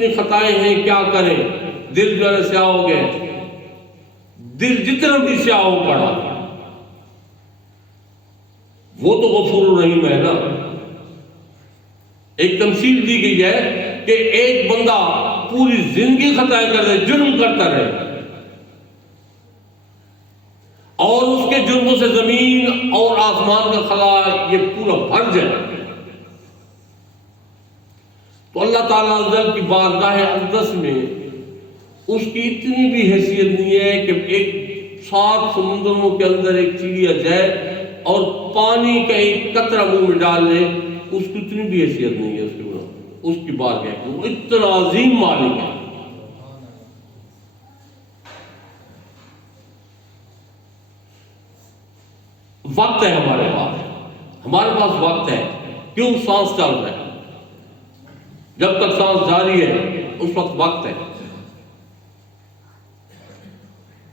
اتنی خطائیں ہیں کیا کریں، دل جو ہے سیاہ ہو گئے، دل جتنا بھی سیاہ ہو پڑا، وہ تو غفور الرحیم ہے نا۔ ایک تمثیل دی گئی ہے کہ ایک بندہ پوری زندگی خطائیں کر رہے، جرم کرتا رہے، اور اس کے جرموں سے زمین اور آسمان کا خلا یہ پورا بھر جائے، تو اللہ تعالیٰ عزت کی بارگاہ اقدس میں اس کی اتنی بھی حیثیت نہیں ہے کہ ایک 7 سمندروں کے اندر ایک چڑیا جائے اور پانی کا ایک قطرہ منہ میں ڈال لے، اس کی اتنی بھی حیثیت نہیں ہے اس کی بارگاہ کی، وہ اتنا عظیم مالک ہے۔ وقت ہے ہمارے پاس وقت ہے، کیوں سانس چل رہا ہے، جب تک سانس جاری ہے اس وقت وقت ہے۔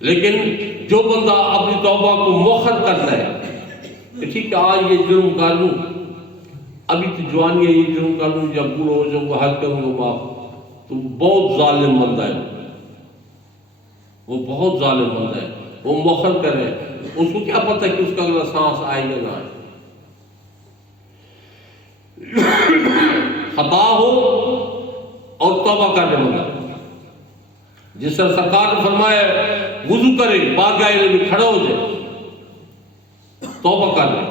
لیکن جو بندہ اپنی توبہ کو مؤخر کرتا ہے کہ ٹھیک ہے آج یہ جرم کر لوں، ابھی تو جوانی ہے، یہ جرم کر لوں، جب بوڑھا ہو جاؤں گا حل کروں گا معاف، تو بہت ظالم بندہ ہے، وہ بہت ظالم بندہ ہے، وہ مؤخر کرے، اس کو کیا پتہ کہ اس کا اگلا سانس آئے یا نہ آئے۔ خطا ہو اور توبہ کرنے والا، جس طرح سرکار نے فرمایا وضو کرے، بارگاہ الہی میں کھڑا ہو جائے، توبہ کر لے۔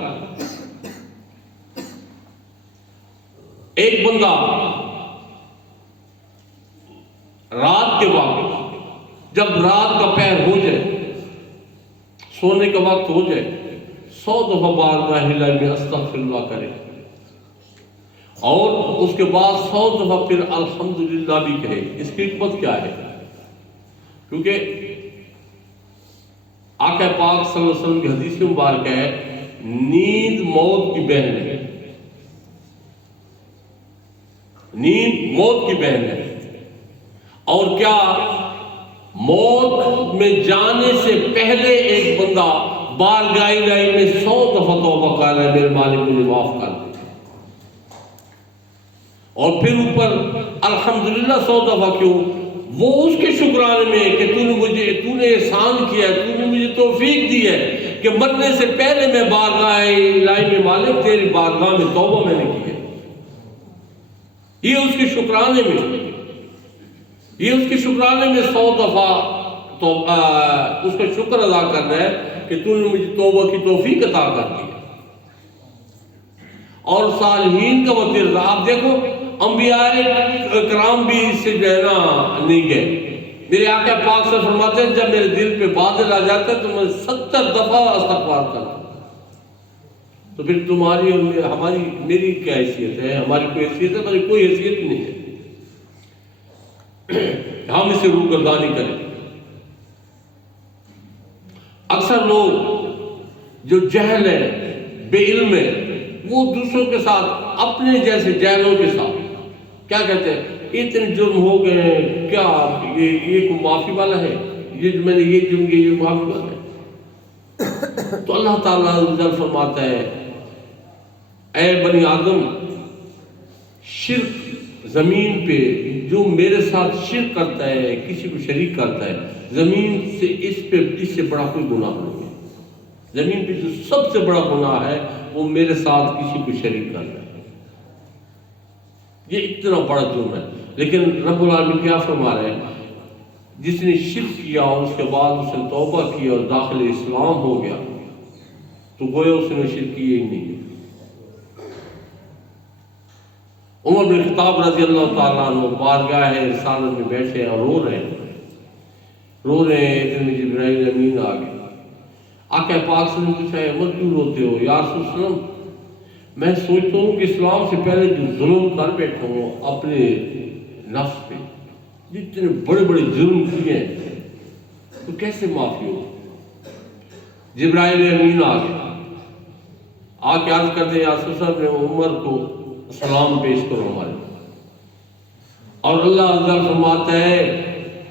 ایک بندہ رات کے وقت، جب رات کا پہر ہو جائے، سونے کا وقت ہو جائے، 100 دفعہ بارگاہ الہی میں استغفر اللہ کرے، اور اس کے بعد 100 دفعہ پھر الحمدللہ بھی کہے۔ اس کی حکمت کیا ہے؟ کیونکہ آقا پاک صلی اللہ علیہ وسلم کی حدیث مبارکہ ہے، نیند موت کی بہن ہے، نیند موت کی بہن ہے، اور کیا موت میں جانے سے پہلے ایک بندہ بارگاہ الہی میں 100 دفعہ توبہ کر رہا ہے، میرے مالک مجھے معاف کر دے، اور پھر اوپر الحمدللہ 100 دفعہ کیوں؟ وہ اس کے شکرانے میں کہ تو نے احسان کیا ہے، تو نے مجھے توفیق دی ہے کہ مرنے سے پہلے میں بارگاہ الہی میں مالک تیری بارگاہ میں توبہ میں نے کی ہے۔ یہ اس کے شکرانے میں، یہ اس کے شکرانے میں 100 دفعہ اس کا شکر ادا کرنا ہے کہ تو نے مجھے توبہ کی توفیق عطا کر دی۔ اور صالحین کا وطیر، آپ دیکھو انبیاء کرام بھی اس سے جو ہے نا نہیں گئے۔ میرے آقا پاک سے فرماتے ہیں جب میرے دل پہ بادل آ جاتا ہے تو میں 70 دفعہ استغفار کرتا ہوں۔ تو پھر تمہاری اور میری کیا حیثیت ہے؟ ہماری کوئی حیثیت ہے؟ ہماری کوئی حیثیت نہیں ہے، ہم اسے روگردانی کریں۔ اکثر لوگ جو جہل ہے، بے علم ہے، وہ دوسروں کے ساتھ، اپنے جیسے جہلوں کے ساتھ کیا کہتے ہیں، اتنے جرم ہو گئے ہیں، کیا یہ کوئی معافی والا ہے؟ یہ میں نے یہ جرم کیا، یہ معافی والا ہے؟ تو اللہ تعالیٰ عزت فرماتا ہے، اے بنی آدم، شرک زمین پہ جو میرے ساتھ شرک کرتا ہے، کسی کو شریک کرتا ہے، زمین سے اس سے بڑا کوئی گناہ نہیں ہے۔ زمین پہ جو سب سے بڑا گناہ ہے وہ میرے ساتھ کسی کو شریک کرنا ہے، یہ اتنا بڑا جرم ہے۔ لیکن رب العالمین کیا فرما رہے ہیں؟ جس نے شرک کیا اور اس کے بعد اس نے توبہ کی اور داخل اسلام ہو گیا تو گویا اس نے شرک کیا ہی نہیں۔ عمر بن خطاب رضی اللہ تعالیٰ عنہ بارگاہ رسالت میں بیٹھے اور رو رہے ہیں، اتنے جبرائیل امین آ گئے۔ آقا پاک سے نے پوچھا ہے عمر کیوں روتے ہو؟ یا رسول اللہ علیہ وسلم میں سوچتا ہوں کہ اسلام سے پہلے جو ظلم کر بیٹھا ہوں اپنے نفس پہ، جتنے بڑے بڑے جرم کیے ہیں تو کیسے معافی ہو؟ جبرائیل امین آ گئے، آ کے عرض کرتے ہیں یا رسول صاحب نے عمر کو سلام پیش کرو ہمارے، اور اللہ عز فرماتا ہے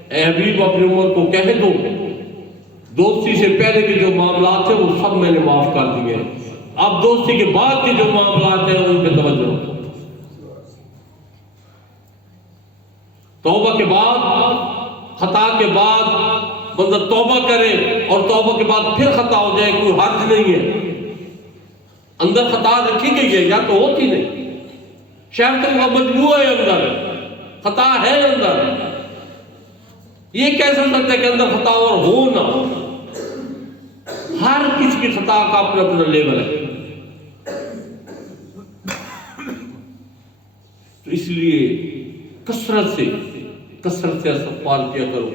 اے حبیب اپنی عمر کو کہہ دو دوستی سے پہلے کے جو معاملات ہیں وہ سب میں نے معاف کر دیے ہیں، اب دوستی کے بعد کے جو معاملات ہیں ان پہ توجہ رکھو۔ توبہ کے بعد، خطا کے بعد بندہ توبہ کرے اور توبہ کے بعد پھر خطا ہو جائے، کوئی حرج نہیں ہے۔ اندر خطا رکھی گئی ہے یا تو ہوتی نہیں، شیطان کا مجموعہ ہے اندر، خطا ہے اندر۔ یہ کیسے ہو سکتا ہے کہ اندر خطا اور ہو نہ؟ ہر کسی کی خطا کا اپنا اپنا لیول ہے۔ تو اس لیے کثرت سے استغفار کیا کرو۔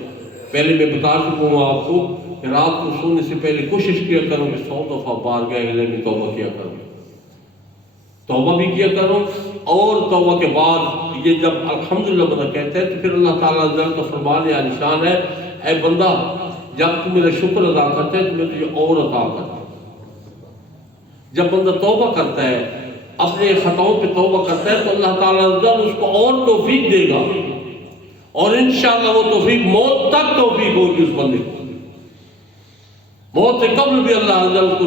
پہلے میں بتا چکا ہوں آپ کو کہ رات کو سونے سے پہلے کوشش کیا کرو کہ 100 دفعہ بارگاہ الہی میں توبہ کیا کرو، توبہ بھی کیا کرو۔ اور توبہ کے بعد یہ جب الحمدللہ بندہ کہتا ہے تو پھر اللہ تعالیٰ عزوجل کا فرمان یا نشان ہے، اے بندہ جب تو میرا شکر ادا کرتا ہے تو میں تجھے اور عطا کرتا ہوں۔ جب بندہ توبہ کرتا ہے، اپنے خطاؤں پہ توبہ کرتا ہے تو اللہ تعالیٰ عزوجل اس کو اور توفیق دے گا، اور انشاءاللہ وہ توفیق موت تک توفیق ہوگی اس بندے کو۔ موت سے قبل بھی اللہ عزوجل اس کو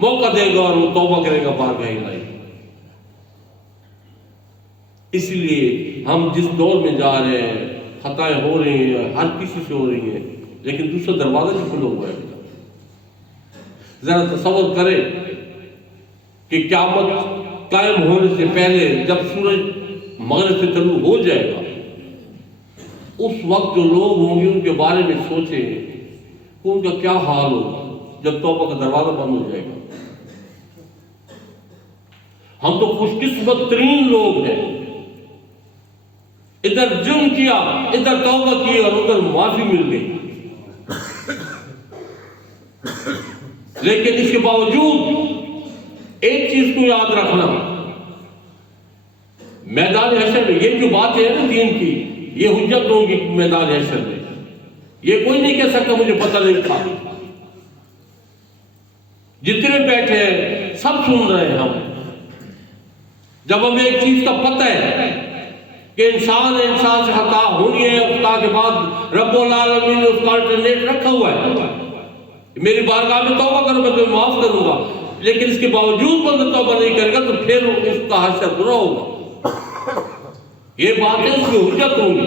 موقع دے گا اور وہ توبہ کرے گا بارگاہ الہی۔ اس لیے ہم جس دور میں جا رہے ہیں، خطائیں ہو رہی ہیں، ہر کسی سے ہو رہی ہیں، لیکن دوسرا دروازہ نہیں کھلا ہوا ہے۔ ذرا تصور کریں کہ قیامت قائم ہونے سے پہلے جب سورج مغرب سے طلوع ہو جائے گا، اس وقت جو لوگ ہوں گے ان کے بارے میں سوچیں کہ ان کا کیا حال ہوگا جب توبہ کا دروازہ بند ہو جائے گا۔ ہم تو خوش قسمت ترین لوگ ہیں، ادھر جرم کیا، ادھر توبہ کی اور ادھر معافی مل گئی۔ لیکن اس کے باوجود ایک چیز کو یاد رکھنا، میدان حشر میں یہ جو باتیں ہیں نا دین کی، یہ حجت ہوگی میدان حشر میں۔ یہ کوئی نہیں کہہ سکتا مجھے پتہ نہیں تھا۔ جتنے بیٹھے ہیں سب سن رہے ہیں ہم۔ جب ہمیں ایک چیز کا پتہ ہے کہ انسان سے خطا ہونی ہے، خطا کے بعد رب العالمین نے اس کا الٹرنیٹ رکھا ہوا ہے، میری بارگاہ میں توبہ کرو میں تمہیں معاف کروں گا، لیکن اس کے باوجود بندہ توبہ نہیں کرے گا تو پھر اس کا حشر برا ہوگا۔ یہ باتیں اس کی حجت ہوں گی۔